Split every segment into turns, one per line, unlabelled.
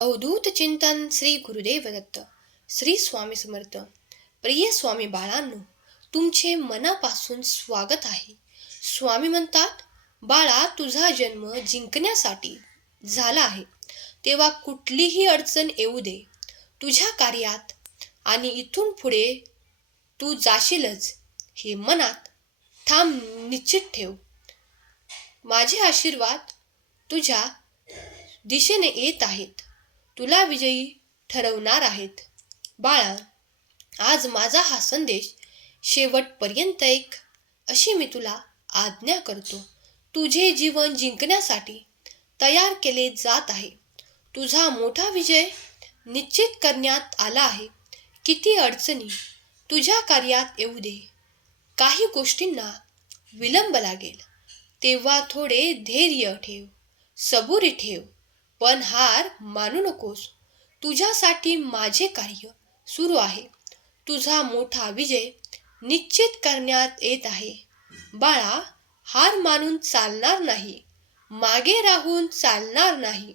अवधूत चिंतन श्री गुरुदेव दत्त श्री स्वामी समर्थ. प्रिय स्वामी बाळांनो तुमचे मनापासून स्वागत आहे. स्वामी म्हणतात बाळा तुझा जन्म जिंकण्यासाठी झाला आहे. तेव्हा कुठलीही अडचण येऊ दे. तुझ्या कार्यात आणि इथून पुढे तू जाशीलच. हे मनात ठाम निश्चित ठेव. माझे आशीर्वाद तुझ्या दिशेने येत आहेत. तुला विजयी ठरवणार आहेत. बाळा आज माझा हा संदेश शेवटपर्यंत ऐक अशी मी तुला आज्ञा करतो. तुझे जीवन जिंकण्यासाठी तयार केले जात आहे. तुझा मोठा विजय निश्चित करण्यात आला आहे. किती अडचणी तुझ्या कार्यात येऊ दे. काही गोष्टींना विलंब लागेल. तेव्हा थोडे धैर्य ठेव सबुरी ठेव. पण हार मानू नकोस. तुझ्यासाठी माझे कार्य सुरू आहे. तुझा मोठा विजय निश्चित करण्यात येत आहे. बाळा हार मानून चालणार नाही. मागे राहून चालणार नाही.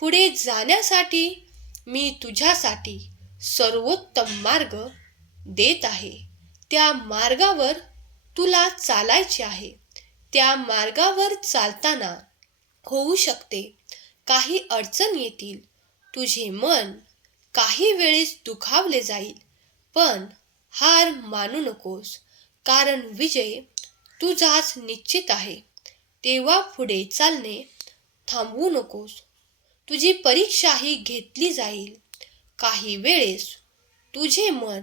पुढे जाण्यासाठी मी तुझ्यासाठी सर्वोत्तम मार्ग देत आहे. त्या मार्गावर तुला चालायचे आहे. त्या मार्गावर चालताना होऊ शकते. काही अडचण येतील. तुझे मन काही वेळेस दुखावले जाईल. पण हार मानू नकोस. कारण विजय तुझाच निश्चित आहे. तेव्हा पुढे चालणे थांबवू नकोस. तुझी परीक्षाही घेतली जाईल. काही वेळेस तुझे मन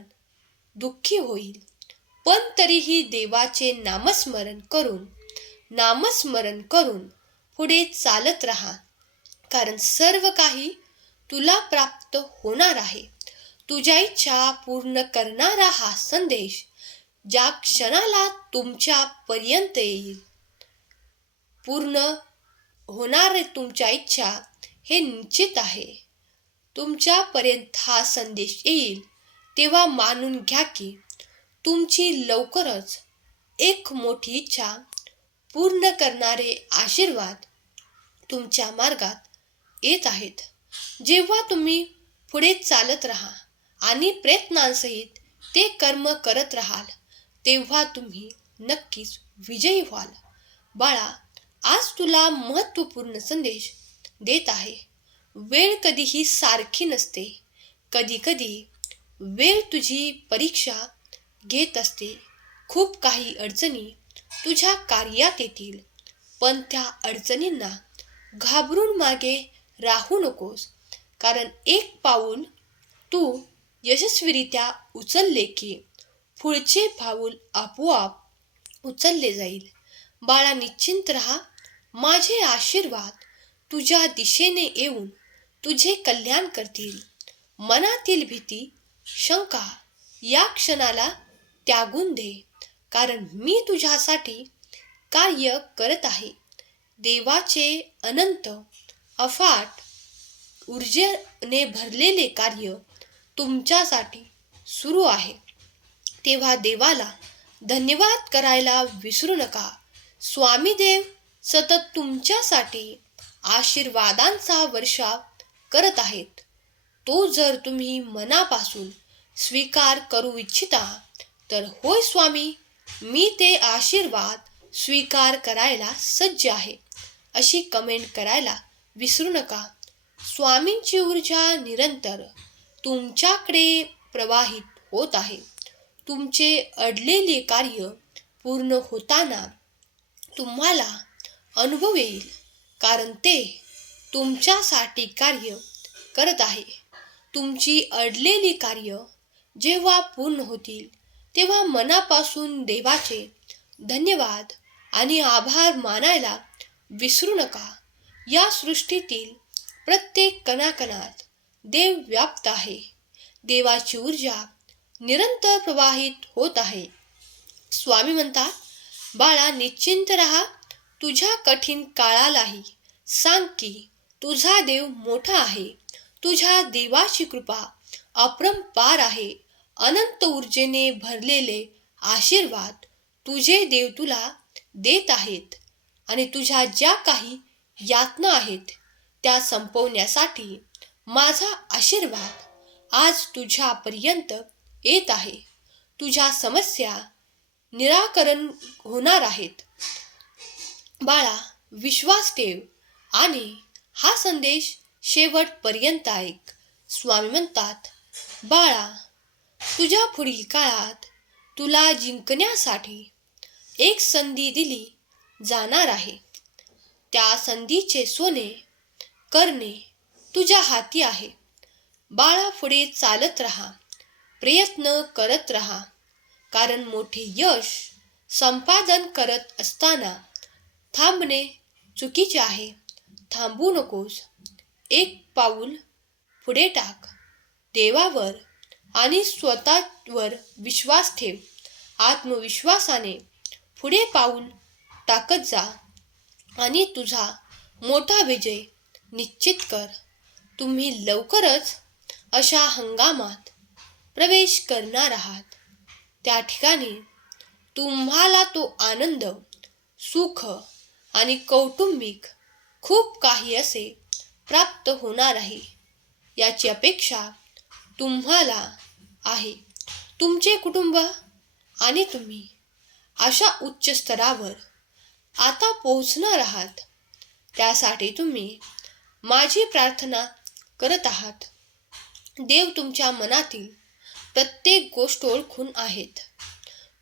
दुःखी होईल. पण तरीही देवाचे नामस्मरण करून नामस्मरण करून पुढे चालत राहा. कारण सर्व काही तुला प्राप्त होणार आहे. तुझ्या इच्छा पूर्ण करणारा हा संदेश ज्या क्षणाला तुमच्या पर्यंत येईल. पूर्ण होणारे तुमच्या इच्छा हे निश्चित आहे. तुमच्यापर्यंत हा संदेश येईल तेव्हा मानून घ्या की तुमची लवकरच एक मोठी इच्छा पूर्ण करणारे आशीर्वाद तुमच्या मार्गात येत आहेत. जेव्हा तुम्ही पुढे चालत राहा आणि प्रयत्नांसहित ते कर्म करत राहाल तेव्हा तुम्ही नक्कीच विजयी व्हाल. बाळा आज तुला महत्त्वपूर्ण संदेश देत आहे. वेळ कधीही सारखी नसते. कधी कधी वेळ तुझी परीक्षा घेत असते. खूप काही अडचणी तुझ्या कार्यात येतील पण त्या अडचणींना घाबरून मागे राहू नकोस. कारण एक पाऊल तू यशस्वीरित्या उचलले की पुढचे पाऊल आपोआप उचलले जाईल. बाळा निश्चिंत राहा. माझे आशीर्वाद तुझ्या दिशेने येऊन तुझे कल्याण करतील. मनातील भीती शंका या क्षणाला त्यागून दे. कारण मी तुझ्यासाठी कार्य करत आहे. देवाचे अनंत अफाट ऊर्जेने भरलेले कार्य तुमच्यासाठी सुरू आहे. तेव्हा देवाला धन्यवाद करायला विसरू नका. स्वामी देव सतत तुमच्यासाठी आशीर्वादांचा वर्षा करत आहेत. तो जर तुम्ही मनापासून स्वीकार करू इच्छिता तर होय स्वामी मी ते आशीर्वाद स्वीकार करायला सज्ज आहे अशी कमेंट करायला विसरू नका. स्वामींची ऊर्जा निरंतर तुमच्याकडे प्रवाहित होत आहे. तुमचे अडलेले कार्य पूर्ण होताना तुम्हाला अनुभव येईल कारण ते तुमच्यासाठी कार्य करत आहे. तुमची अडलेली कार्य जेव्हा पूर्ण होतील तेव्हा मनापासून देवाचे धन्यवाद आणि आभार मानायला विसरू नका. या सृष्टीतील प्रत्येक कणाकणात देव व्याप्त आहे. देवाची ऊर्जा निरंतर प्रवाहित होत आहे. स्वामी म्हणतात बाळा निश्चिंत राहा. तुझ्या कठीण काळालाही सांग की तुझा देव मोठा आहे. तुझ्या देवाची कृपा अपरंपार आहे. अनंत ऊर्जेने भरलेले आशीर्वाद तुझे देव तुला देत आहेत. आणि तुझ्या ज्या काही यातना आहेत त्या संपवण्यासाठी माझा आशीर्वाद आज तुझ्यापर्यंत येत आहे. तुझ्या समस्या निराकरण होणार आहेत. बाळा विश्वास ठेव आणि हा संदेश शेवटपर्यंत ऐक. स्वामी म्हणतात बाळा तुझ्या पुढील काळात तुला जिंकण्यासाठी एक संधी दिली जाणार आहे. त्या संधीचे सोने करणे तुझ्या हाती आहे. बाळा पुढे चालत राहा प्रयत्न करत राहा. कारण मोठे यश संपादन करत असताना थांबणे चुकीचे आहे. थांबू नकोस. एक पाऊल पुढे टाक. देवावर आणि स्वतःवर विश्वास ठेव. आत्मविश्वासाने पुढे पाऊल टाकत जा. आणि तुझा मोठा विजय निश्चित कर. तुम्ही लवकरच अशा हंगामात प्रवेश करणार आहात. त्या ठिकाणी तुम्हाला तो आनंद सुख आणि कौटुंबिक खूप काही असे प्राप्त होणार आहे. याची अपेक्षा तुम्हाला आहे. तुमचे कुटुंब आणि तुम्ही अशा उच्च स्तरावर आता पोहोचणार आहात. त्यासाठी तुम्ही माझी प्रार्थना करत आहात. देव तुमच्या मनातील प्रत्येक गोष्ट ओळखून आहेत.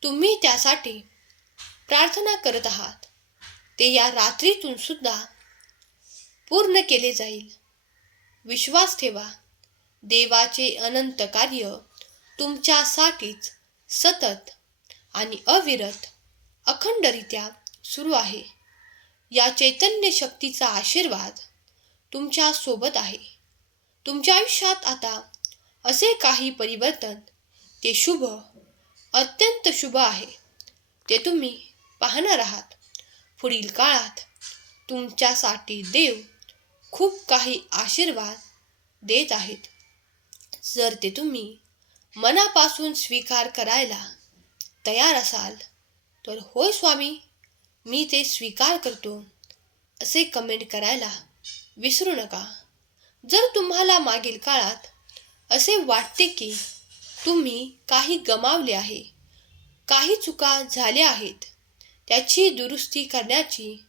तुम्ही त्यासाठी प्रार्थना करत आहात. ते या रात्रीतून सुद्धा पूर्ण केले जाईल. विश्वास ठेवा. देवाचे अनंत कार्य तुमच्यासाठीच सतत आणि अविरत अखंडरित्या सुरू आहे. या चैतन्य शक्तीचा आशीर्वाद तुमच्यासोबत आहे. तुमच्या आयुष्यात आता असे काही परिवर्तन ते शुभ अत्यंत शुभ आहे. ते तुम्ही पाहणार आहात. पुढील काळात तुमच्यासाठी देव खूप काही आशीर्वाद देत आहेत. जर ते तुम्ही मनापासून स्वीकार करायला तयार असाल तर होय स्वामी मी ते स्वीकार करतो. असे कमेंट करायला विसरू नका. जर तुम्हाला मागील काळात असे वाटते की तुम्ही काही गमावले आहे काही चुका झाल्या आहेत त्याची दुरुस्ती करण्याची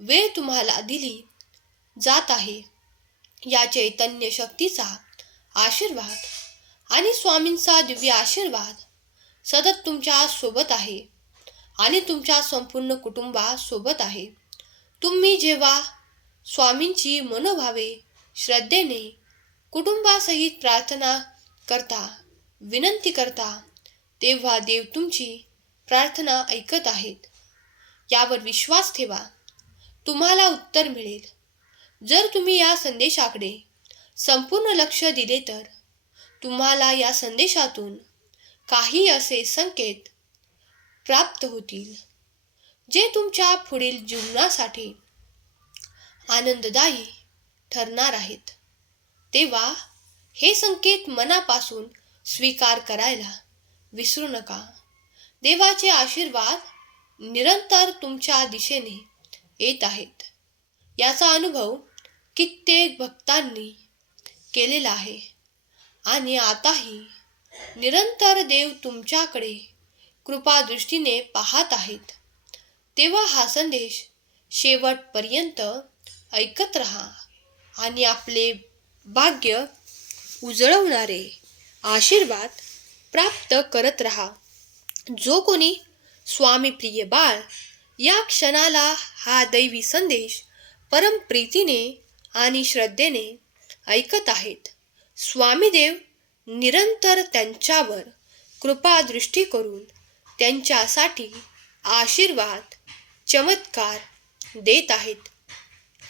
वेळ तुम्हाला दिली जात आहे. या चैतन्य शक्तीचा आशीर्वाद आणि स्वामींचा दिव्य आशीर्वाद सतत तुमच्यासोबत आहे. आणि तुमच्या संपूर्ण कुटुंबासोबत आहे. तुम्ही जेव्हा स्वामींची मनोभावे श्रद्धेने कुटुंबासहित प्रार्थना करता विनंती करता तेव्हा देव तुमची प्रार्थना ऐकत आहेत. यावर विश्वास ठेवा. तुम्हाला उत्तर मिळेल. जर तुम्ही या संदेशाकडे संपूर्ण लक्ष दिले तर तुम्हाला या संदेशातून काही असे संकेत प्राप्त होतील. जे तुमच्या पुढील जीवनासाठी आनंददायी ठरणार आहेत. तेव्हा हे संकेत मनापासून स्वीकार करायला विसरू नका. देवाचे आशीर्वाद निरंतर तुमच्या दिशेने येत आहेत. याचा अनुभव कित्येक भक्तांनी केलेला आहे. आणि आताही निरंतर देव तुमच्याकडे कृपादृष्टीने पाहत आहेत. तेव्हा हा संदेश शेवटपर्यंत ऐकत रहा आणि आपले भाग्य उजळवणारे आशीर्वाद प्राप्त करत राहा. जो कोणी स्वामी प्रिय बाळ या क्षणाला हा दैवी संदेश परमप्रीतीने आणि श्रद्धेने ऐकत आहेत. स्वामीदेव निरंतर त्यांच्यावर कृपादृष्टी करून त्यांच्यासाठी आशीर्वाद चमत्कार देत आहेत.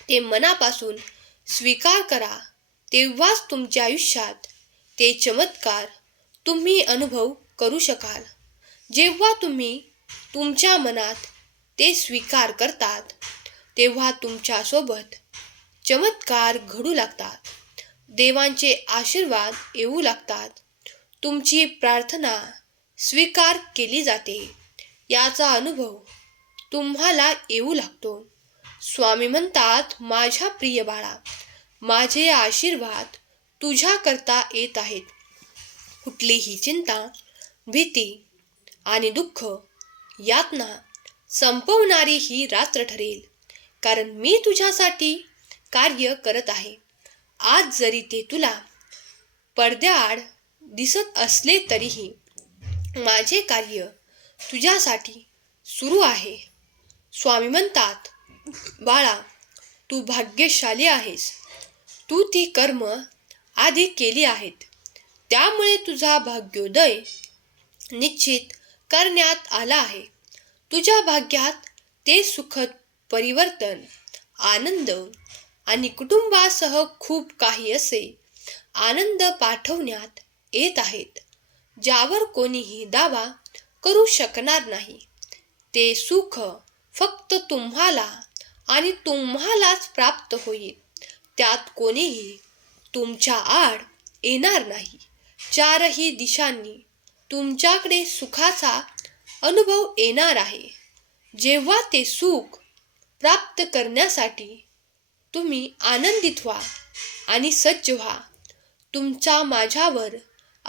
ते मनापासून स्वीकार करा. तेव्हाच तुमच्या आयुष्यात ते चमत्कार तुम्ही अनुभव करू शकाल. जेव्हा तुम्ही तुमच्या मनात ते स्वीकार करतात तेव्हा तुमच्यासोबत चमत्कार घडू लागतात. देवांचे आशीर्वाद येऊ लागतात. तुमची प्रार्थना स्वीकार केली जाते. याचा अनुभव तुम्हाला येऊ लागतो. स्वामी म्हणतात माझ्या प्रिय बाळा माझे आशीर्वाद तुझ्या करता येत आहेत. कुठलीही चिंता भीती आणि दुःख यातना संपवणारी ही रात्र ठरेल. कारण मी तुझ्यासाठी कार्य करत आहे. आज जरी ते तुला पडद्याआड दिसत असले तरीही माझे कार्य तुझ्यासाठी सुरू आहे. स्वामी म्हणतात बाळा तू भाग्यशाली आहेस. तू ती कर्म आधी केली आहेत. त्यामुळे तुझा भाग्योदय निश्चित करण्यात आला आहे. तुझ्या भाग्यात ते सुखद परिवर्तन आनंद आणि कुटुंबासह खूप काही असे आनंद पाठवण्यात येत आहेत. ज्यावर कोणीही दावा करू शकणार नाही. ते सुख फक्त तुम्हाला आणि तुम्हालाच प्राप्त होईल. त्यात कोणीही तुमच्या आड येणार नाही. चारही दिशांनी तुमच्याकडे सुखाचा अनुभव येणार आहे. जेव्हा ते सुख प्राप्त करण्यासाठी तुम्ही आनंदित व्हा आणि सज्ज व्हा. तुमचा माझ्यावर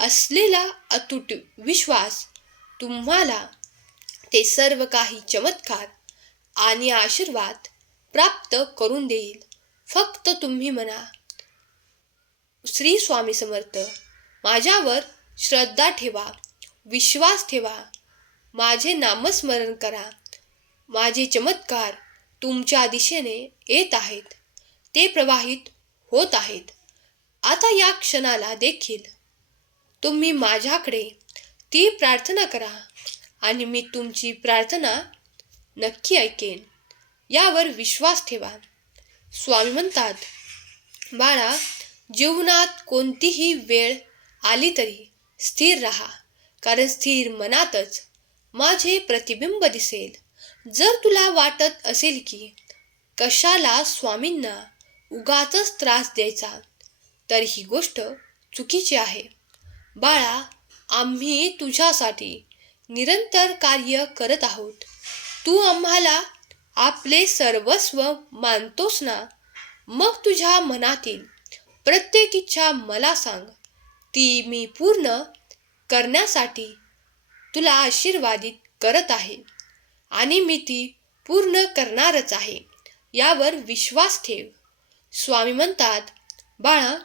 असलेला अतूट विश्वास तुम्हाला ते सर्व काही चमत्कार आणि आशीर्वाद प्राप्त करून देईल. फक्त तुम्ही म्हणा श्री स्वामी समर्थ माझ्यावर श्रद्धा ठेवा विश्वास ठेवा माझे नामस्मरण करा माझे चमत्कार तुमच्या दिशेने येत आहेत ते प्रवाहित होत आहेत. आता या क्षणाला देखील तुम्ही माझ्याकडे ती प्रार्थना करा आणि मी तुमची प्रार्थना नक्की ऐकेन. यावर विश्वास ठेवा. स्वामी म्हणतात बाळा जीवनात कोणतीही वेळ आली तरी स्थिर राहा कारण स्थिर मनातच माझे प्रतिबिंब दिसेल. जर तुला वाटत असेल की कशाला स्वामींना उगाच त्रास द्यायचा तर ही गोष्ट चुकीची आहे. बाळा आम्ही तुझ्यासाठी निरंतर कार्य करत आहोत. तू आम्हाला आपले सर्वस्व मानतोस ना? मग तुझ्या मनातील प्रत्येक इच्छा मला सांग. ती मी पूर्ण करण्यासाठी तुला आशीर्वादित करत आहे आणि मी ती पूर्ण करणारच आहे यावर विश्वास ठेव. स्वामी म्हणतात बाळा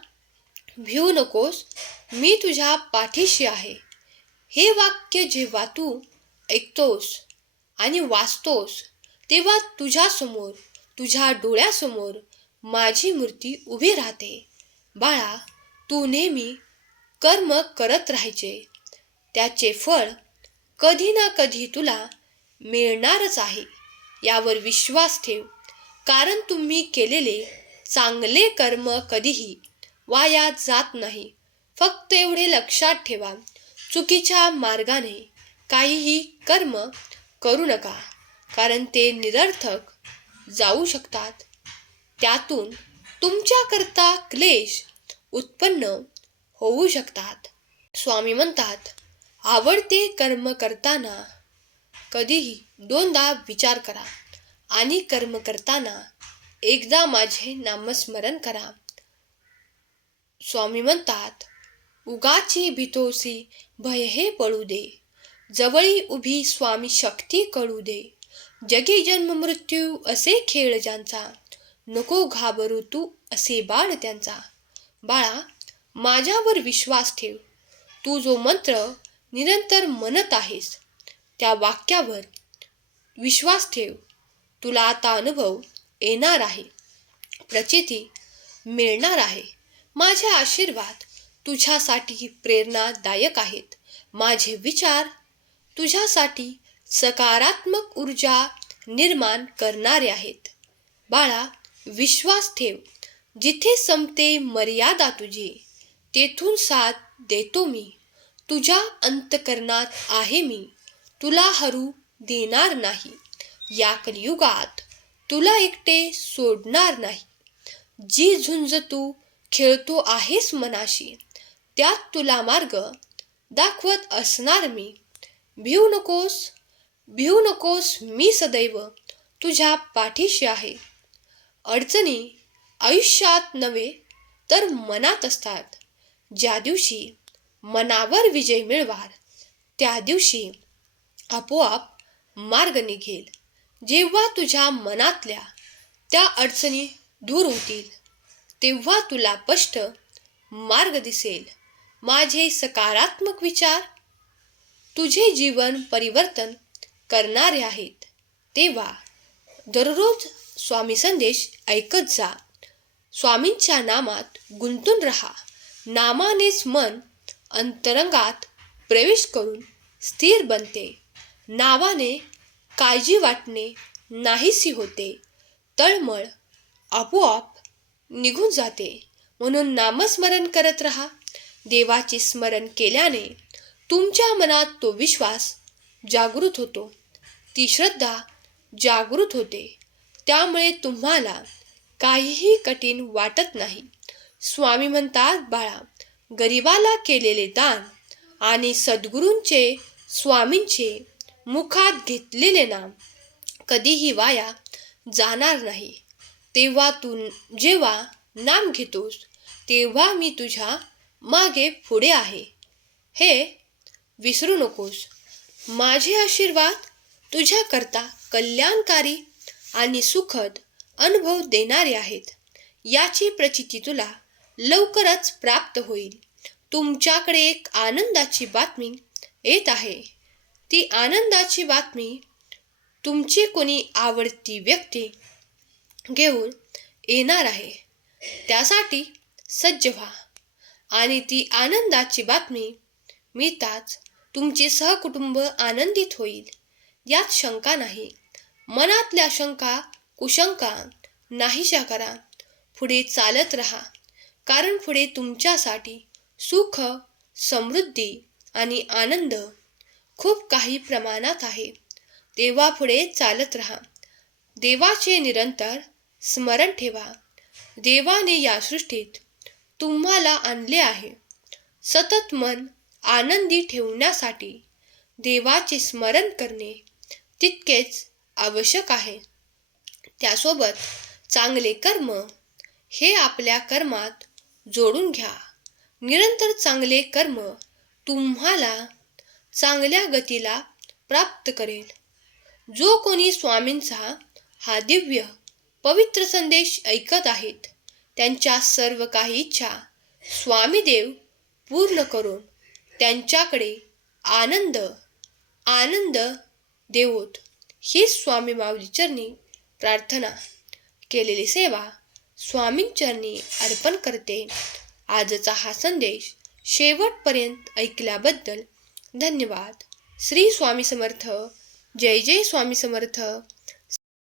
भिवू नकोस. मी तुझ्या पाठीशी आहे. हे वाक्य जेव्हा तू ऐकतोस आणि वाचतोस तेव्हा तुझ्यासमोर तुझ्या डोळ्यासमोर माझी मूर्ती उभी राहते. बाळा तू नेहमी कर्म करत राहायचे. त्याचे फळ कधी ना कधी तुला मिळणारच आहे. यावर विश्वास ठेव कारण तुम्ही केलेले चांगले कर्म कधीही वाया जात नाही. फक्त एवढे लक्षात ठेवा. चुकीच्या मार्गाने काहीही कर्म करू नका कारण ते निरर्थक जाऊ शकतात. त्यातून तुमच्याकरता क्लेश उत्पन्न होऊ शकतात. स्वामी म्हणतात आवडते कर्म करताना कधीही दोनदा विचार करा आणि कर्म करताना एकदा माझे नामस्मरण करा. स्वामी म्हणतात उगाची भितोसी भय हे पळू दे. जवळी उभी स्वामी शक्ती कळू दे. जगी जन्म मृत्यू असे खेळ ज्यांचा. नको घाबरू तू असे बाळ त्यांचा. बाळा माझ्यावर विश्वास ठेव. तू जो मंत्र निरंतर म्हणत आहेस त्या वाक्यावर विश्वास ठेव. तुला आता अनुभव येणार आहे. प्रचिती मिळणार आहे. माझे आशीर्वाद तुझ्यासाठी प्रेरणादायक आहेत. माझे विचार तुझ्यासाठी सकारात्मक ऊर्जा निर्माण करणारे आहेत. बाळा विश्वास ठेव. जिथे संपते मर्यादा तुझी तेथून साथ देतो मी. तुझ्या अंतकरणात आहे मी. तुला हरू देणार नाही. या कलियुगात तुला एकटे सोडणार नाही. जी झुंज तू खेळतो आहेस मनाशी. त्यात तुला मार्ग दाखवत असणार मी. भिवू नकोस भिवू नकोस मी सदैव तुझ्या पाठीशी आहे. अडचणी आयुष्यात नव्हे तर मनात असतात. ज्या दिवशी मनावर विजय मिळवाल त्या दिवशी आपोआप मार्ग निघेल. जेव्हा तुझ्या मनातल्या त्या अडचणी दूर होतील तेव्हा तुला स्पष्ट मार्ग दिसेल. माझे सकारात्मक विचार तुझे जीवन परिवर्तन करणारे आहेत. तेव्हा दररोज स्वामी संदेश ऐकत जा. स्वामींच्या नामात गुंतून रहा. नामानेच मन अंतरंगात प्रवेश करून स्थिर बनते. नावाने काळजी वाटणे नाहीसी होते. तळमळ आपोआप निघून जाते. म्हणून नामस्मरण करत राहा. देवाचे स्मरण केल्याने तुमच्या मनात तो विश्वास जागृत होतो. ती श्रद्धा जागृत होते. त्यामुळे तुम्हाला काहीही कठीण वाटत नाही. स्वामी म्हणतात बाळा गरिबाला केलेले दान आणि सद्गुरूंचे स्वामींचे मुखात घेतलेले नाम कधीही वाया जाणार नाही. तेव्हा तू जेव्हा नाम घेतोस तेव्हा मी तुझ्या मागे पुढे आहे. हे विसरू नकोस. माझे आशीर्वाद तुझ्याकरता कल्याणकारी आणि सुखद अनुभव देणारे आहेत. याची प्रचिती तुला लवकरच प्राप्त होईल. तुमच्याकडे एक आनंदाची बातमी येत आहे. ती आनंदाची बातमी तुमची कोणी आवडती व्यक्ती घेऊन येणार आहे. त्यासाठी सज्ज व्हा. आणि ती आनंदाची बातमी मिळताच तुमचे सहकुटुंब आनंदित होईल. यात शंका नाही. मनातल्या शंका कुशंका नाहीशा करा. पुढे चालत राहा. कारण पुढे तुमच्यासाठी सुख समृद्धी आणि आनंद खूप काही प्रमाणात आहे. तेव्हा पुढे चालत राहा. देवाचे निरंतर स्मरण ठेवा. देवाने या सृष्टीत तुम्हाला आणले आहे. सतत मन आनंदी ठेवण्यासाठी देवाचे स्मरण करणे तितकेच आवश्यक आहे. त्यासोबत चांगले कर्म हे आपल्या कर्मात जोडून घ्या. निरंतर चांगले कर्म तुम्हाला चांगल्या गतीला प्राप्त करेल. जो कोणी स्वामींचा हा दिव्य पवित्र संदेश ऐकत आहेत. त्यांच्या सर्व काही इच्छा स्वामीदेव पूर्ण करून त्यांच्याकडे आनंद आनंद देवोत. ही स्वामी माऊलीचरणी प्रार्थना केलेली सेवा स्वामींचरणी अर्पण करते. आजचा हा संदेश शेवटपर्यंत ऐकल्याबद्दल धन्यवाद. श्री स्वामी समर्थ. जय जय स्वामी समर्थ.